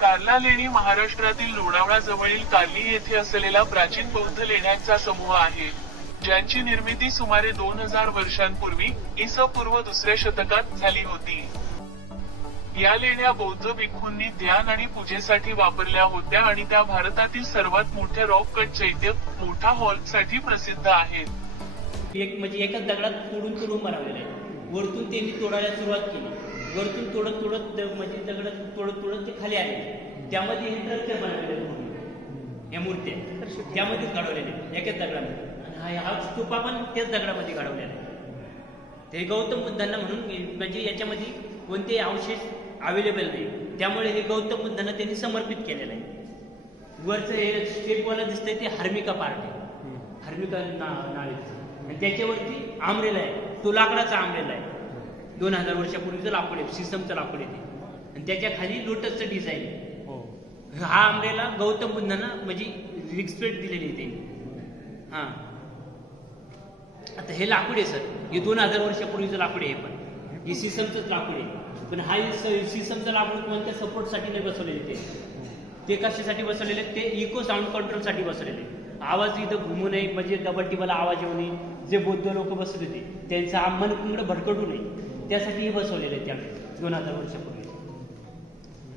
कार्ला लेणी महाराष्ट्रातील लोणावळा जवळील कार्ली येथे असलेला प्राचीन बौद्ध लेण्यांचा समूह आहे, ज्यांची निर्मिती सुमारे 2000 वर्षांपूर्वी इ.स. पूर्व 2ऱ्या शतकात झाली होती. या लेण्या बौद्ध भिक्खूंनी ध्यान आणि पूजेसाठी वापरल्या होत्या आणि त्या भारतातील सर्वात मोठ्या रॉक कट चैत्य, मोठा हॉल साठी प्रसिद्ध आहेत. म्हणजे एकाच दगडात तोडून बनवलेलं आहे. वरतून त्यांनी तोडायला सुरुवात केली, वरतून तोडत म्हणजे दगडात तोडत ते खाली आले. त्यामध्ये हे स्ट्रक्चर बनवलेले या मूर्त्या त्यामध्येच घडवलेले एकाच दगडामध्ये. आणि हा स्तूपा पण त्याच दगडामध्ये घडवलेला आहे. ते गौतम बुद्धांना म्हणून म्हणजे याच्यामध्ये कोणते अवशेष अवेलेबल नाही, त्यामुळे हे गौतम बुद्धांना त्यांनी समर्पित केलेलं आहे. वरचं हे स्टेपवाला दिसतंय ते हार्मिका पार्ट आहे, हार्मिका नाव आणि त्याच्यावरती आंब्रेला आहे, तो लाकडाचा आंब्रेला आहे. 2000 वर्षापूर्वीचं लाकूड आहे, सिसमचं लाकूड आहे ते. आणि त्याच्या खाली लोटसचं डिझाईन आहे. हा आंब्रेला गौतम बुद्धांना म्हणजे रिस्पेक्ट दिलेली आहे त्यांनी. हा आता हे लाकूड आहे सर, हे 2000 वर्षापूर्वीचं लाकूड आहे. पण हे सिसमचंच लाकूड आहे. पण हा सिसमचं लाकूड कोणत्या सपोर्टसाठी नाही बसवलेले, ते कशासाठी बसवलेले, ते इको साऊंड कंट्रोलसाठी बसवलेले. आवाज इथं घुमू नये, म्हणजे डबल टिबल आवाज येऊ नये. जे बौद्ध लोक बसले होते त्यांचा मनकुंड भरकटू नये, त्यासाठी हे बसवलेले त्यावेळेस 2000 वर्षापूर्वी.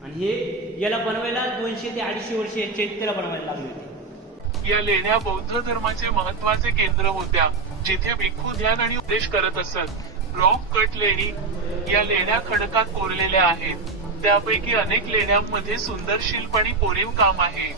आणि हे याला बनवायला 200 ते 250 वर्ष चैत्याला बनवायला लागले होते. या लेण्या बौद्ध धर्माचे महत्वाचे केंद्र होत्या, जिथे भिक्खू ध्यान आणि उपदेश करत असत. रॉक कट लेणी या लेण्या खडकात कोरलेल्या आहेत. त्यापैकी अनेक लेण्यांमध्ये सुंदर शिल्प आणि कोरीव काम आहे.